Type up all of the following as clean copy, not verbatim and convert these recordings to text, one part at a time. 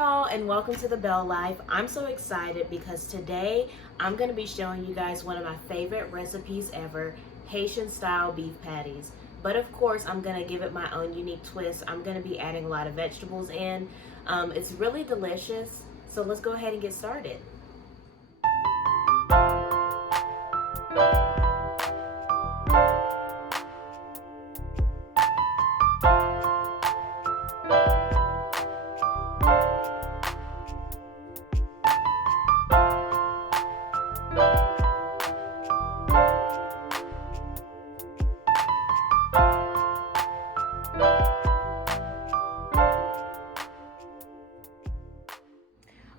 y'all, and welcome to the Bell Life. I'm so excited because today I'm going to be showing you guys one of my favorite recipes ever, Haitian style beef patties. But of course I'm going to give it my own unique twist. I'm going to be adding a lot of vegetables in. It's really delicious, so let's go ahead and get started.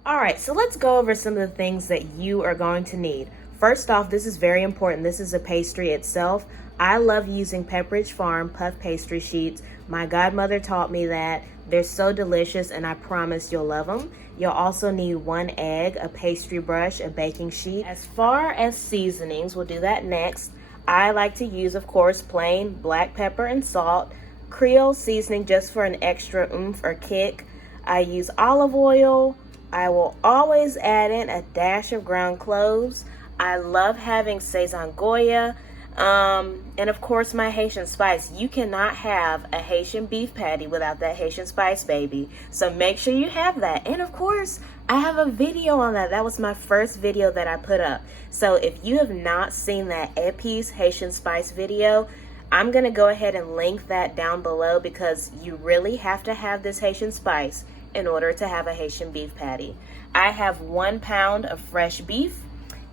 Alright, so let's go over some of the things that you are going to need. First off, this is very important. This is a pastry itself. I love using Pepperidge Farm puff pastry sheets. My godmother taught me that. They're so delicious and I promise you'll love them. You'll also need 1 egg, a pastry brush, a baking sheet. As far as seasonings, we'll do that next. I like to use, of course, plain black pepper and salt, Creole seasoning just for an extra oomph or kick. I use olive oil. I will always add in a dash of ground cloves. I love having Sazon Goya. And of course my Haitian spice. You cannot have a Haitian beef patty without that Haitian spice, baby. So make sure you have that. And of course, I have a video on that. That was my first video that I put up. So if you have not seen that Épices Haitian spice video, I'm going to go ahead and link that down below because you really have to have this Haitian spice in order to have a Haitian beef patty. I have 1 pound of fresh beef,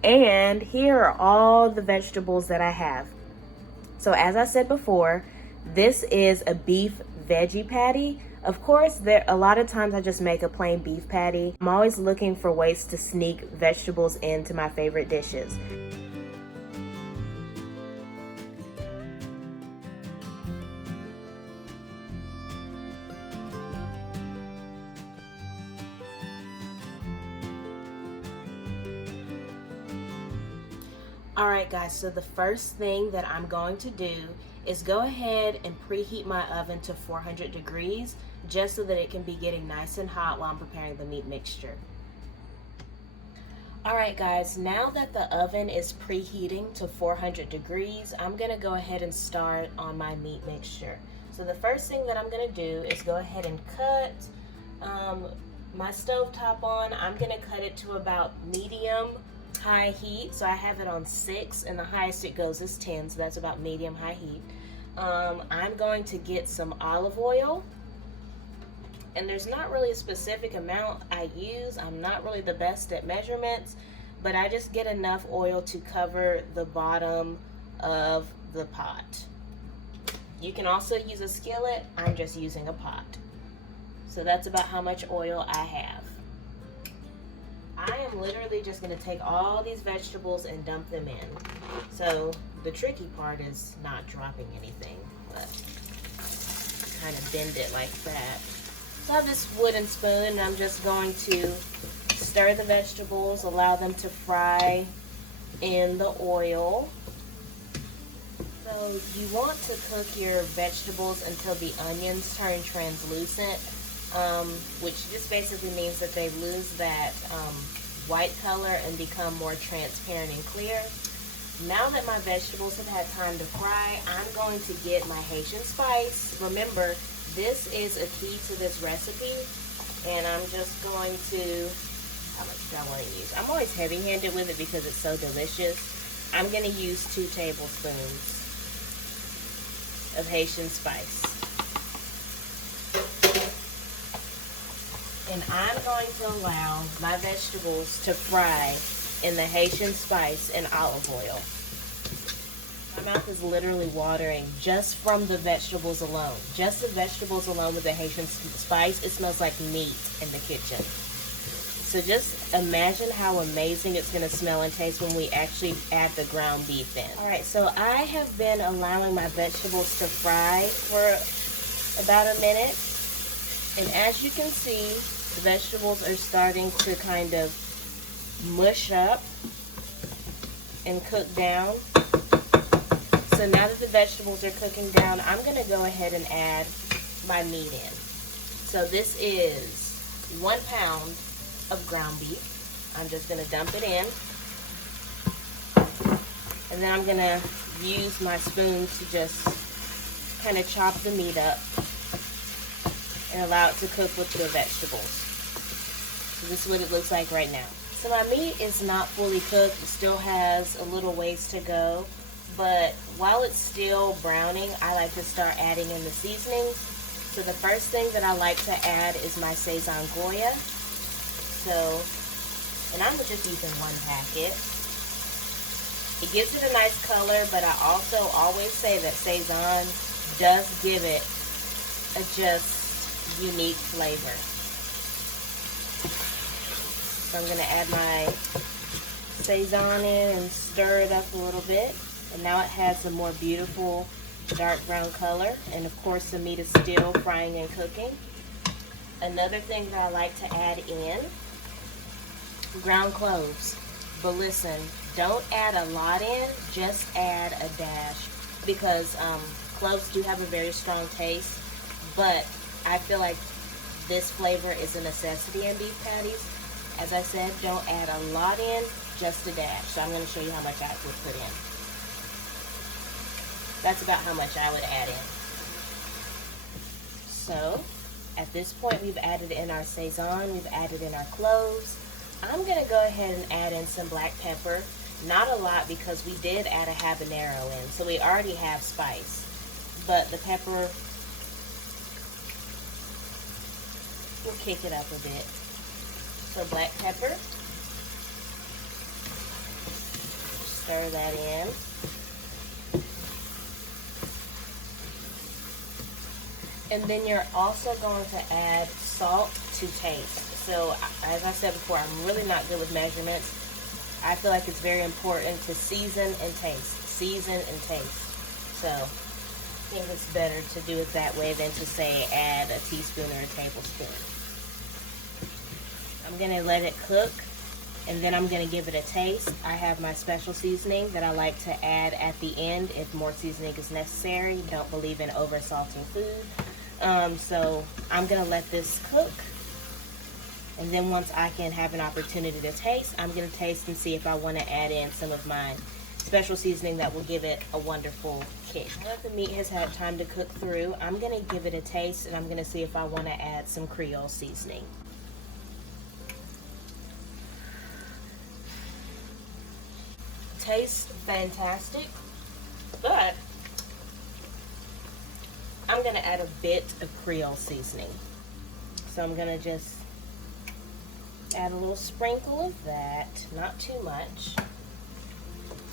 and here are all the vegetables that I have. So as I said before, this is a beef veggie patty. Of course, a lot of times I just make a plain beef patty. I'm always looking for ways to sneak vegetables into my favorite dishes. Alright guys, so the first thing that I'm going to do is go ahead and preheat my oven to 400 degrees just so that it can be getting nice and hot while I'm preparing the meat mixture. Alright guys, now that the oven is preheating to 400 degrees, I'm going to go ahead and start on my meat mixture. So the first thing that I'm going to do is go ahead and cut my stovetop on. I'm going to cut it to about medium high heat, so I have it on 6 and the highest it goes is 10, so that's about medium high heat. I'm going to get some olive oil, and there's not really a specific amount I use. I'm not really the best at measurements, but I just get enough oil to cover the bottom of the pot. You can also use a skillet. I'm just using a pot. So that's about how much oil I have. I am literally just going to take all these vegetables and dump them in. So the tricky part is not dropping anything, but kind of bend it like that. So I have this wooden spoon and I'm just going to stir the vegetables, allow them to fry in the oil. So you want to cook your vegetables until the onions turn translucent. Which just basically means that they lose that white color and become more transparent and clear. Now that my vegetables have had time to fry, I'm going to get my Haitian spice. Remember, this is a key to this recipe, and I'm just going to, how much do I want to use? I'm always heavy-handed with it because it's so delicious. I'm going to use 2 tablespoons of Haitian spice. And I'm going to allow my vegetables to fry in the Haitian spice and olive oil. My mouth is literally watering just from the vegetables alone. Just the vegetables alone with the Haitian spice, it smells like meat in the kitchen. So just imagine how amazing it's going to smell and taste when we actually add the ground beef in. Alright, so I have been allowing my vegetables to fry for about a minute. And as you can see, the vegetables are starting to kind of mush up and cook down. So now that the vegetables are cooking down, I'm going to go ahead and add my meat in. So this is 1 pound of ground beef. I'm just gonna dump it in. And then I'm gonna use my spoon to just kind of chop the meat up and allow it to cook with the vegetables. So this is what it looks like right now. So my meat is not fully cooked. It still has a little ways to go. But while it's still browning, I like to start adding in the seasonings. So the first thing that I like to add is my Sazon Goya. So, and I'm just using 1 packet. It gives it a nice color, but I also always say that Sazon does give it a just unique flavor. So I'm going to add my Sazon in and stir it up a little bit. And now it has a more beautiful dark brown color. And of course the meat is still frying and cooking. Another thing that I like to add in, ground cloves. But listen, don't add a lot in, just add a dash. Because cloves do have a very strong taste. But I feel like this flavor is a necessity in beef patties. As I said, don't add a lot in, just a dash. So I'm going to show you how much I would put in. That's about how much I would add in. So, at this point we've added in our Sazon, we've added in our cloves. I'm going to go ahead and add in some black pepper. Not a lot because we did add a habanero in, so we already have spice. But the pepper will kick it up a bit. So black pepper. Stir that in. And then you're also going to add salt to taste. So as I said before, I'm really not good with measurements. I feel like it's very important to season and taste. Season and taste. So I think it's better to do it that way than to say add a teaspoon or a tablespoon. I'm going to let it cook and then I'm going to give it a taste. I have my special seasoning that I like to add at the end if more seasoning is necessary. Don't believe in over salting food. So I'm going to let this cook. And then once I can have an opportunity to taste, I'm going to taste and see if I want to add in some of my special seasoning that will give it a wonderful kick. Now that the meat has had time to cook through, I'm going to give it a taste and I'm going to see if I want to add some Creole seasoning. Tastes fantastic, but I'm going to add a bit of Creole seasoning. So I'm going to just add a little sprinkle of that, not too much.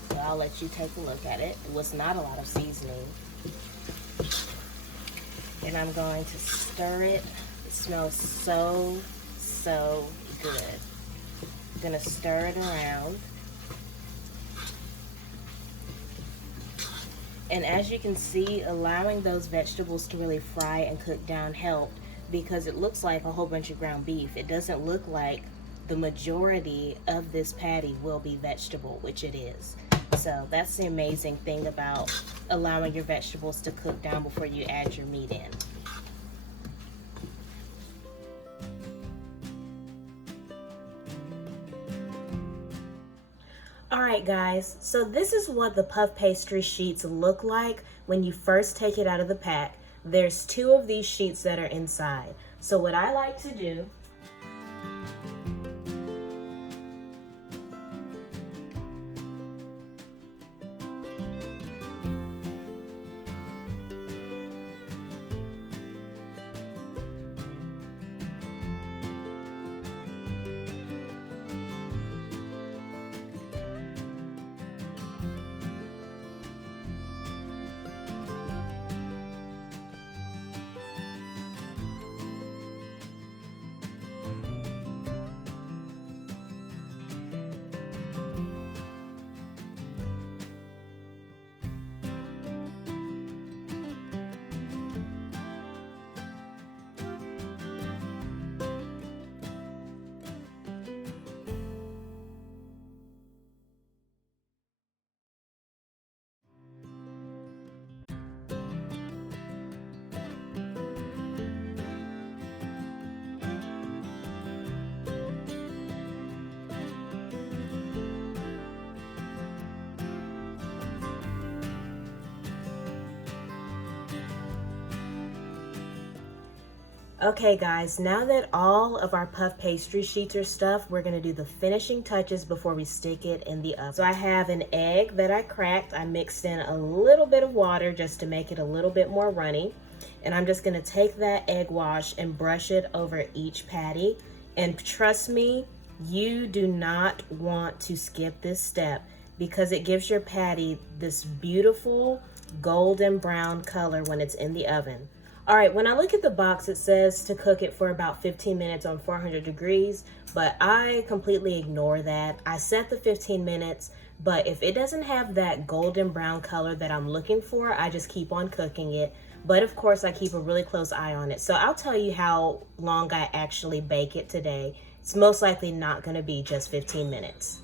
So I'll let you take a look at it. It was not a lot of seasoning. And I'm going to stir it. It smells so, so good. I'm going to stir it around. And as you can see, allowing those vegetables to really fry and cook down helped, because it looks like a whole bunch of ground beef. It doesn't look like the majority of this patty will be vegetable, which it is. So that's the amazing thing about allowing your vegetables to cook down before you add your meat in. Alright guys, so this is what the puff pastry sheets look like when you first take it out of the pack. There's 2 of these sheets that are inside. So what I like to do Okay guys, now that all of our puff pastry sheets are stuffed, we're gonna do the finishing touches before we stick it in the oven. So I have an egg that I cracked. I mixed in a little bit of water just to make it a little bit more runny. And I'm just gonna take that egg wash and brush it over each patty. And trust me, you do not want to skip this step because it gives your patty this beautiful golden brown color when it's in the oven. All right, when I look at the box, it says to cook it for about 15 minutes on 400 degrees, but I completely ignore that. I set the 15 minutes, but if it doesn't have that golden brown color that I'm looking for, I just keep on cooking it. But of course, I keep a really close eye on it. So I'll tell you how long I actually bake it today. It's most likely not gonna be just 15 minutes.